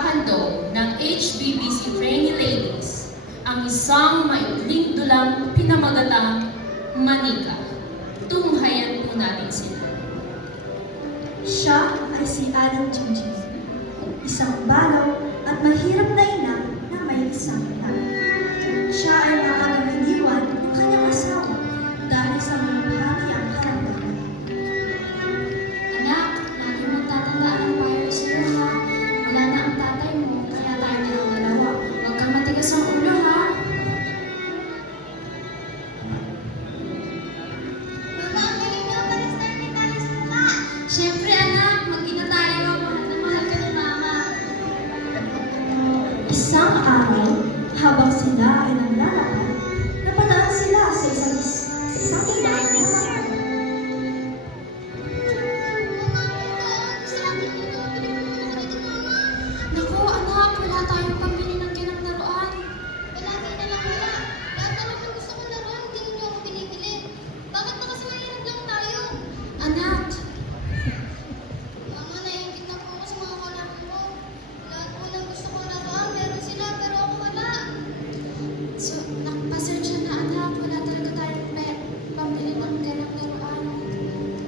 Ihahandog ng HBBC Trainee Ladies ang isang maikling dulang pinamagatang Manika. Tunghayan po natin sila. Siya ay si Aling Jingjing, isang balaw at mahirap na ina na may isang anak. Siya ay maagang iniwan ng kanyang asawa dahil sa maluhati ang karamdaman. Anak, lagi mong tatandaan ang payo ko sa'yo, ha? Wala na ang tatay mo, kaya tayo na lang dalawa. Huwag kang matigas ang ulo, ha? Mama, ang galing na pa-restart ni Tali sa mama. Siyempre, anak, mag-ina tayo. Mahal na mahal ka ni Mama. Isang araw, habang sila ay naglalakad, napadaan sila sa isang tindahan na marami. Naku, anak, wala tayong pambili ng ganang laruan. Palagi na lang wala. Lahat na naman gusto kong laruan, hindi niyo ako binibili. Bakit ba kasi mahirap lang tayo? Anak! Mama, naiingit na po ako sa mga kalaro mo. Lahat po ng gusto kong laruan, meron sila, pero ako wala. So, pasensya na anak, wala talaga tayong pambili ng ganang laruan.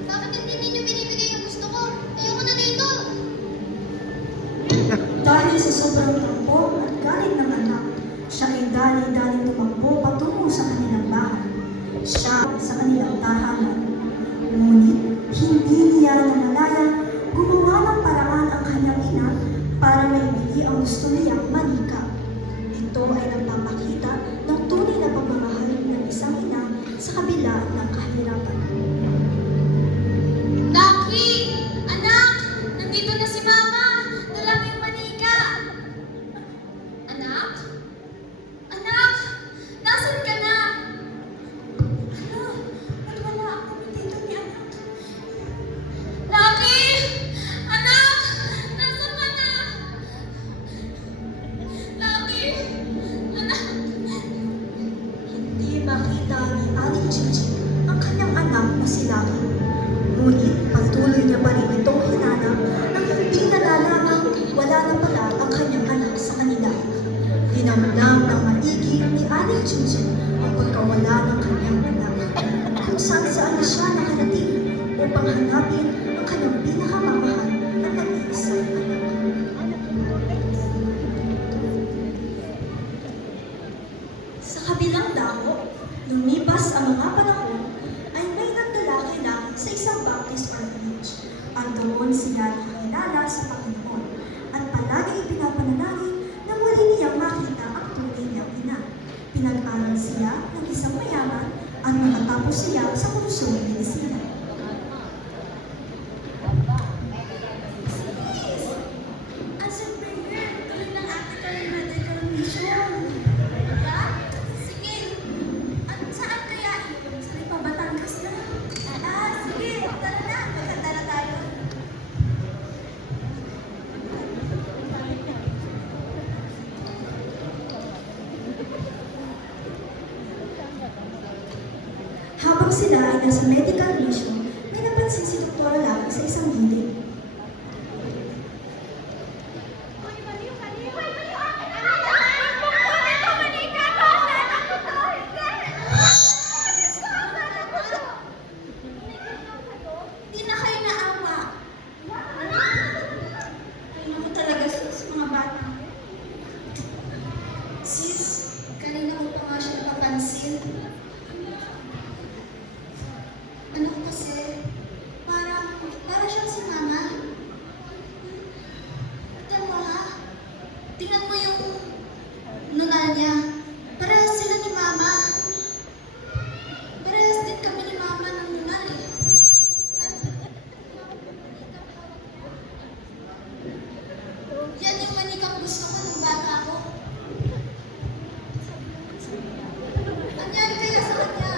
Bakit hindi ninyo binibigay yung gusto ko? Ayoko na dito! Dahil sa sobrang tampo at galit ng anak, siya ay dali-dali tumakbo patungo sa kanilang bahay. Siya sa kanilang tahanan. Ngunit hindi niya namalaya, gumawa ng paraan ang kanyang ina para maibili ang gusto niyang manika. Ito ay nagpapakita ng tunay na pagmamahal ng isang ina sa kabila ng kahirapan. Lucky! Anak! Nandito na si Mama! Dala mo yung manika! Anak? Anak! Nasaan ka na? Ano? Ba't wala ang dito ni Anak? Lucky! Anak! Nasaan ka na? Lucky! Anak! Hindi makita ni Aling Jingjing ang kanyang anak na si Lucky. Ngunit patuloy niya pa rin itong hinanap nang hindi nalalaman wala na pala ang kanyang anak sa kanila. Dinamdam ng maigi ni Aling Jingjing ang pagkawala ng kanyang anak. Kung saan-saan na siya nakarating upang hanapin ang kanyang pinakamamahal at nag-iisang anak. Sa kabilang dako, lumipas ang mga panahon, ay may nagdala kay Lucky sa isang Baptist orphanage. At doon sila nakakilala sa Panginoon at palagi ipinapanalangin na muli niyang makita ang tunay niyang ina. Pinag-aral siya ng isang mayaman at nakatapos siya sa kursong medisina. Answer prayer! Tuloy ng ate ka rin medical mission! Sige! At saan kaya yun? Sa Lipa, Batangas na? Sige! Tara na! Maganda na tayo! Habang sila ay nasa medical mission, may napansin si Dr. Lucky sa isang gilid. Di na kayo naawa. Ay, naku talaga sus, mga bata. Sis, kanina ko pa nga siya napapansin. Ano ko kasi, para siyang si Mama. Tingnan mo ha, tingnan mo yung nunal niya. Parehas sila ni Mama. Parehas din kami ni Mama ng nunal eh. Yan yung manikang gusto ko ng bata ko. Anyari kaya sa kanya?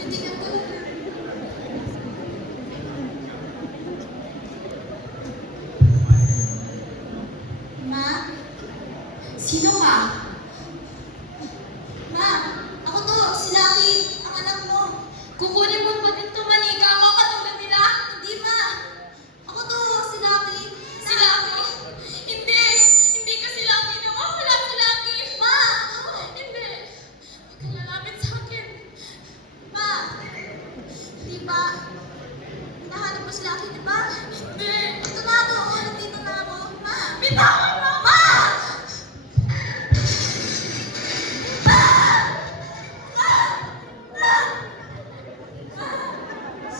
Titignan ko lang. Ma? Sino ka?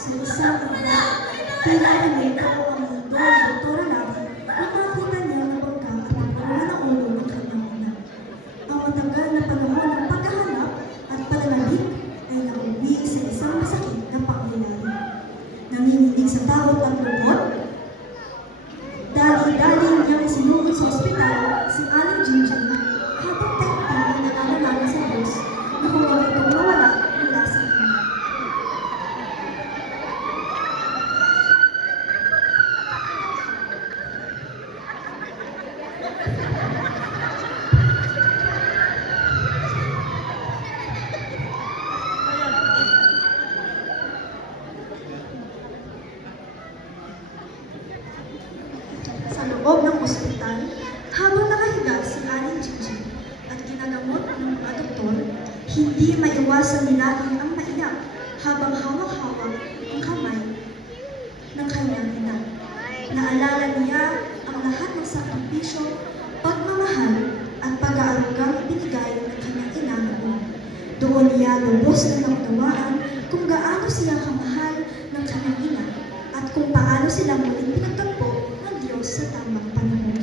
Sa isang ina, tila umita ko ang mundo ni Doktora Lagi nang makita niya na bangga at nagkaroon ng ulo ng kanyang ina. Ang matagal na panahon ng paghahanap at pananalik ay nauwi sa isang masakit na pangyayari. Nanginginig sa takot at lungkot, dali-dali niyang sinugod sa ospital si Aling Jingjing habang taimtim na nag-aalala sa Diyos na huwag itong mawala mula sa kanya. Sa loob ng ospital, habang nakahiga si Aling Jingjing at ginagamot ng mga doktor, hindi maiwasan ni Lagi ang maiyak habang hawak-hawak ang kamay ng kanyang ina. Naalala niya ang lahat ng sakripisyo, pagmamahal at pag-aarugang ibinigay ng kanyang ina noon. Doon niya lubos na naunawaan kung gaano siya kamahal ng kanyang ina at kung paano sila muling pinagtagpo ng Diyos sa tamang panahon.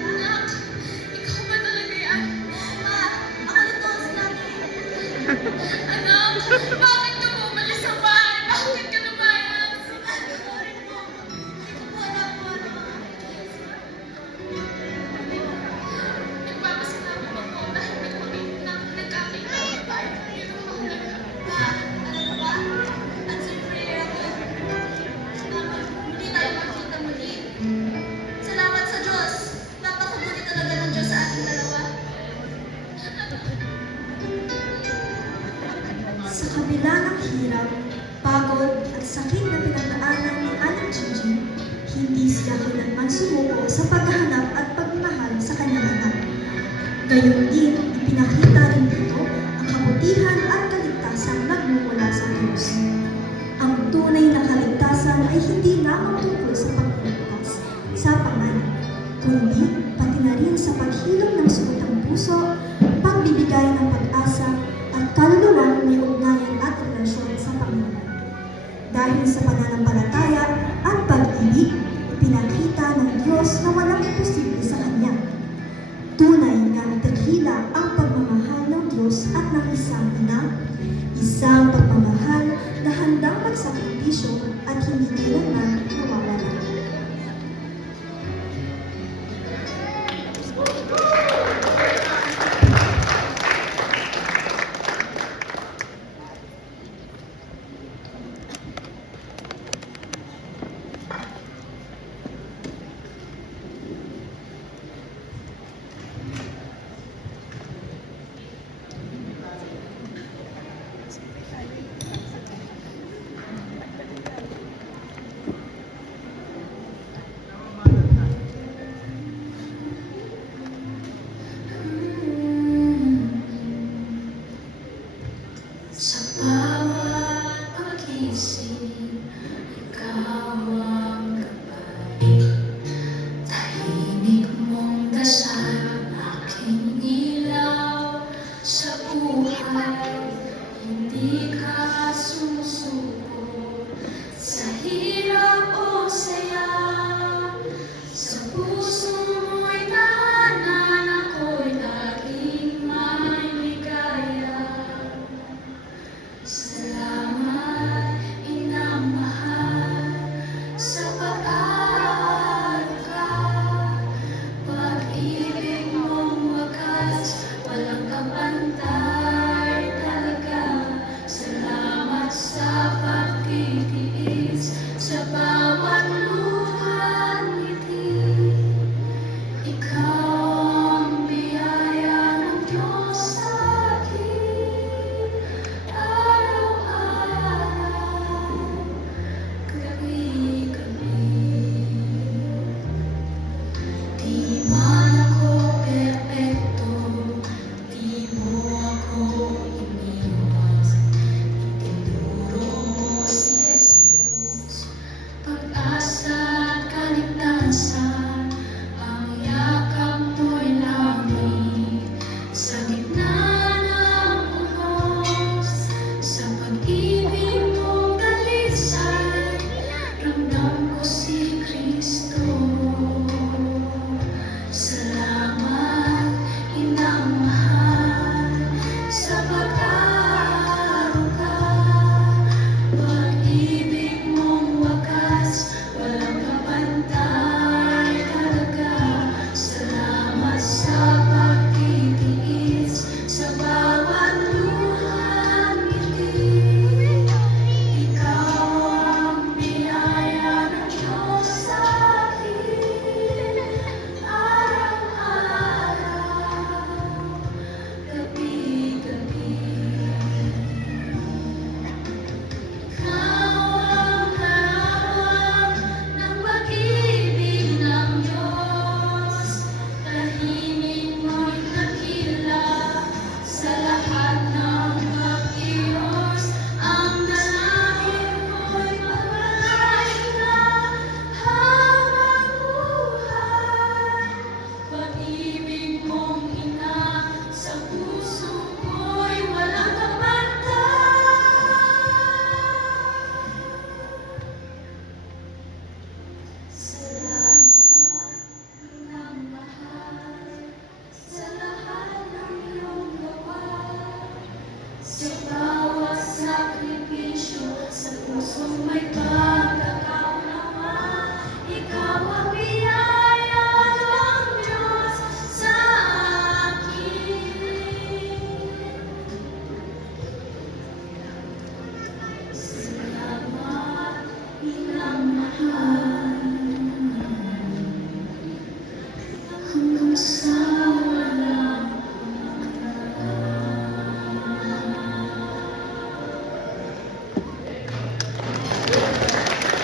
Anak, ikaw ba talaga yan? Ma, ako na to, sinabi. Anak, bakit ka bumalik sa bahay? Bakit ka lumayas? Sorry po. Hindi ko po alam po ano. Nagpapasalamat ako dahil nagkakita tayo. Yun ang mahalaga. Ma, alam mo ba? Answer prayer ako. Dapat hindi tayo magkita muli. Salamat sa Diyos. Napakabuti talaga ng Diyos sa ating dalawa. Sa kabila ng hirap, pagod at sakit na pinagdaanan ni Aling Jingjing, hindi siya kailanman sumuko sa paghahanap at pagmamahal sa kanyang anak. Gayon din, ipinakita rin dito ang kabutihan at kaligtasan nagmumula sa Diyos. Ang tunay na kaligtasan ay hindi lamang tungkol sa pagligtas sa pangalan, kundi pati na rin sa paghilom ng sugutang puso, pagbibigay ng pag-asa at kaluluwang may ugnayan at relasyon sa Panginoon. Dahil sa pananampalataya at pag-ibig, ipinakita ng Diyos na walang imposible sa Kanya. Tunay nga tekhila ang pagmamahal ng Diyos at ng isang ina, isang pagmamahal na handang magsakripisyo at hindi kailanman nawawala.